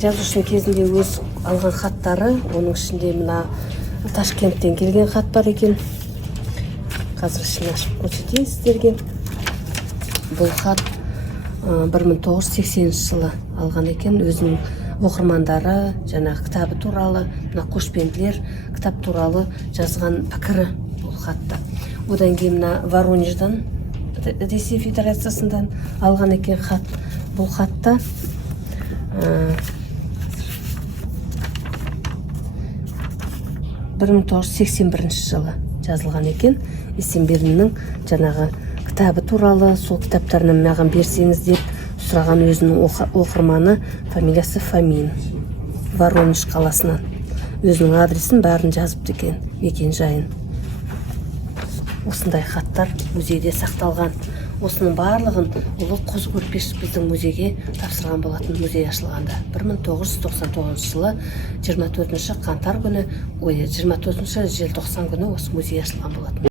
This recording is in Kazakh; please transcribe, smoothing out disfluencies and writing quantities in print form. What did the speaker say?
жазушының кезінде өз алған хаттары, оның ішінде мына Ташкенттен келген хат бар екен. Қазір ішін ашып көрсетейін сіздерге. Бұл хат 1980 жылы алған екен. Өзінің оқырмандары жаңағы кітабы туралы, мына көшпенділер кітап туралы жазған пікірі бұл хатта. Одан кейін мына Воронеждан, Ресей Федерациясынан алған екен хат. Бұл хатта 1981 жылы жазылған екен. Есенберлиннің жаңағы кітабы туралы, сол кітаптарынан маған берсеңіз деп сұраған өзінің оқырманы, фамилиясы Фомин, Воронеж қаласынан. Өзінің адресін бәрін жазыпты екен, мекен жайын. Осындай хаттар музейде сақталған. Осының барлығын ұлы Қозы Көрпеш біздің музейге тапсырған болатын, музей ашылғанда. 1999 жылы 24 қаңтар күні, 24 желтоқсан күні осы музей ашылған болатын.